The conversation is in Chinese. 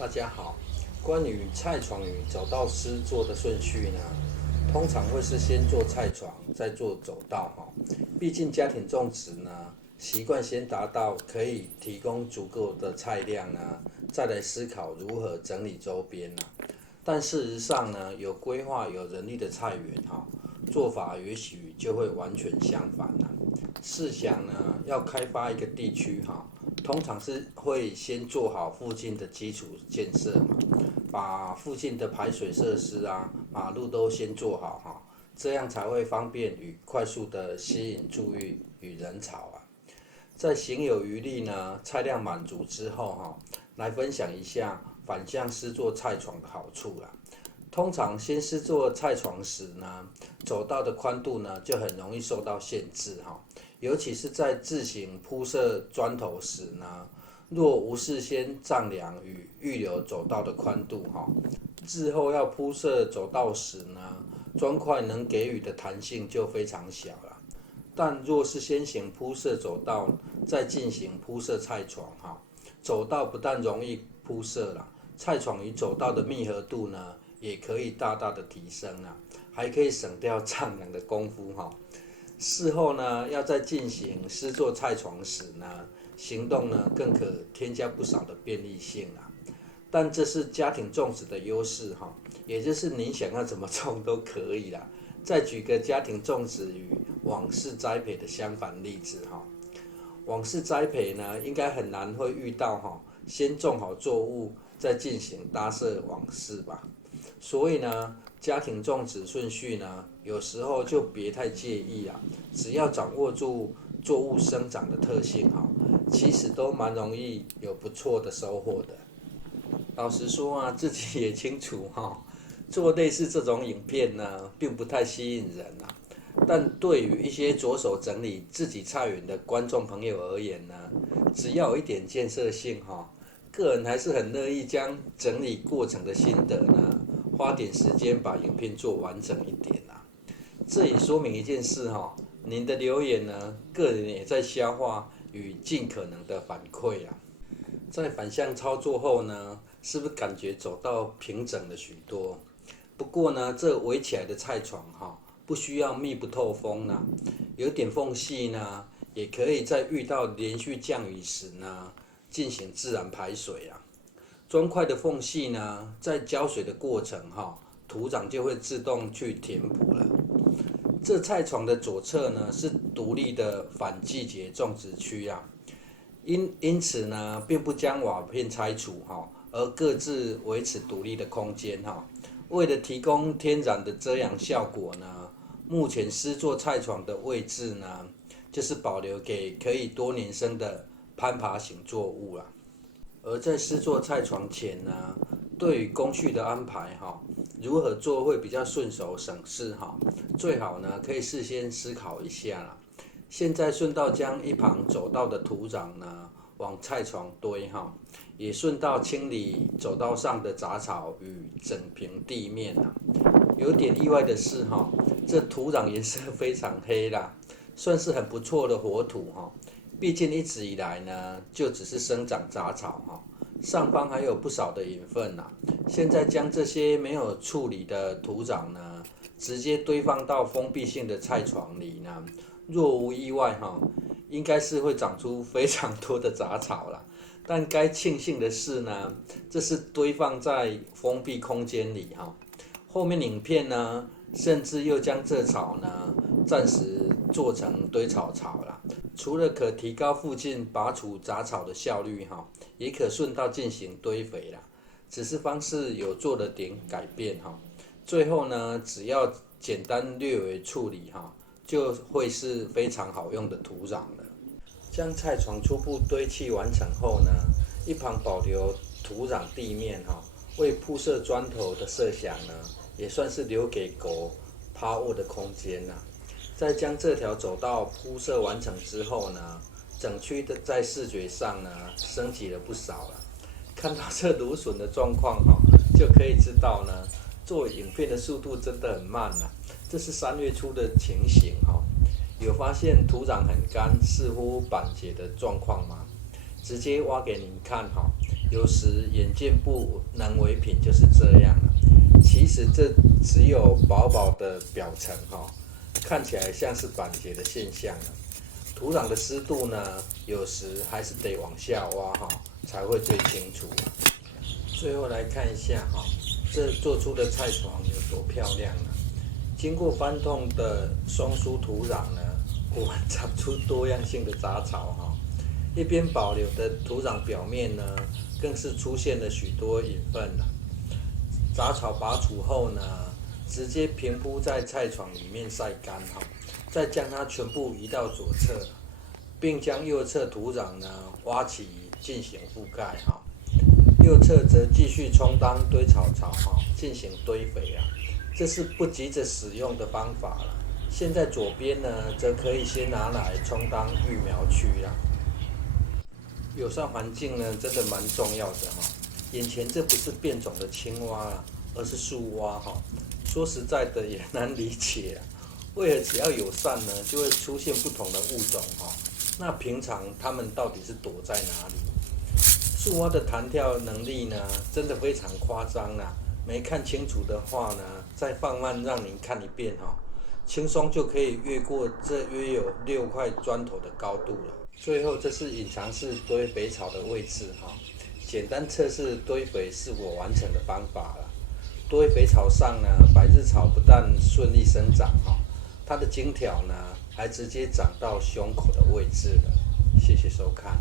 大家好，关于菜床与走道施作的顺序呢，通常会是先做菜床，再做走道哈。毕竟家庭种植呢，习惯先达到可以提供足够的菜量呢，再来思考如何整理周边呢。但事实上呢，有规划、有人力的菜园哈，做法也许就会完全相反了。试想呢，要开发一个地区哈，通常是会先做好附近的基础建设嘛，把附近的排水设施啊、马路都先做好哈，这样才会方便与快速的吸引注意与人潮啊。在行有余力呢，菜量满足之后哈，来分享一下反向施作菜床的好处啦。通常先施作菜床时呢，走道的宽度呢就很容易受到限制哈，尤其是在自行铺设砖头时呢，若无事先丈量与预留走道的宽度哈，日后要铺设走道时呢，砖块能给予的弹性就非常小了。但若是先行铺设走道，再进行铺设菜床哈，走道不但容易铺设了，菜床与走道的密合度呢，也可以大大的提升啊，还可以省掉丈量的功夫哈。事后呢，要再进行施作菜床时呢，行动呢更可添加不少的便利性啊。但这是家庭种植的优势哈，也就是您想要怎么种都可以啦。再举个家庭种植与网式栽培的相反例子哈。网式栽培呢，应该很难会遇到哈，先种好作物再进行搭设网式吧。所以呢，家庭种植顺序呢，有时候就别太介意啦，只要掌握住作物生长的特性哈，其实都蛮容易有不错的收获的。老实说啊，自己也清楚哈，做类似这种影片呢，并不太吸引人啊。但对于一些着手整理自己菜园的观众朋友而言呢，只要有一点建设性哈，个人还是很乐意将整理过程的心得呢，花点时间把影片做完整一点啊。这也说明一件事哈，您的留言呢，个人也在消化与尽可能的反馈啊。在反向操作后呢，是不是感觉走到平整了许多？不过呢，这围起来的菜床哈，不需要密不透风啦，有点缝隙呢，也可以在遇到连续降雨时呢，进行自然排水啊。砖块的缝隙呢，在浇水的过程哈，土壤就会自动去填补了。这菜床的左侧呢，是独立的反季节种植区啊。因此呢，并不将瓦片拆除哈，而各自维持独立的空间哈。为了提供天然的遮阳效果呢，目前施作菜床的位置呢，就是保留给可以多年生的攀爬型作物啦。而在施作菜床前呢，对于工序的安排哈，如何做会比较顺手省事哈，最好呢可以事先思考一下啦。现在顺道将一旁走道的土壤呢往菜床堆哈，也顺道清理走道上的杂草与整平地面啊。有点意外的是哈，这土壤颜色非常黑啦，算是很不错的活土哈。毕竟一直以来呢，就只是生长杂草哈，上方还有不少的养分呐。现在将这些没有处理的土壤呢，直接堆放到封闭性的菜床里呢。若无意外哈，应该是会长出非常多的杂草啦。但该庆幸的是呢，这是堆放在封闭空间里哈。后面影片呢，甚至又将这草呢暂时做成堆草槽啦。除了可提高附近拔除杂草的效率哈，也可顺道进行堆肥啦。只是方式有做了点改变哈。最后呢，只要简单略微处理哈。就会是非常好用的土壤了。将菜床初步堆砌完成后呢，一旁保留土壤地面哈，为铺设砖头的设想呢，也算是留给狗趴卧的空间啦。在将这条走道铺设完成之后呢，整区的在视觉上呢升级了不少了。看到这芦笋的状况哈，就可以知道呢，做影片的速度真的很慢啊。这是3月初的情形哈，有发现土壤很干，似乎板结的状况吗？直接挖给您看哈，有时眼见不能为凭，就是这样了。其实这只有薄薄的表层看起来像是板结的现象了。土壤的湿度呢，有时还是得往下挖才会最清楚。最后来看一下这做出的菜床有多漂亮呢？经过翻动的松疏土壤呢，果然长出多样性的杂草一边保留的土壤表面呢，更是出现了许多隐分了。杂草拔除后呢，直接平铺在菜床里面晒干再将它全部移到左侧，并将右侧土壤呢挖起进行覆盖右侧则继续充当堆草槽进行堆肥这是不急着使用的方法了。现在左边呢，则可以先拿来充当育苗区啦。友善环境呢，真的蛮重要的眼前这不是变种的青蛙而是树蛙说实在的也难理解为何只要友善呢，就会出现不同的物种那平常它们到底是躲在哪里？树蛙的弹跳能力呢，真的非常夸张没看清楚的话呢，再放慢让您看一遍轻松就可以越过这约有6块砖头的高度了。最后，这是隐藏式堆肥草的位置简单测试堆肥是否完成的方法了。堆肥草上呢，百日草不但顺利生长它的茎条呢，还直接长到胸口的位置了。谢谢收看。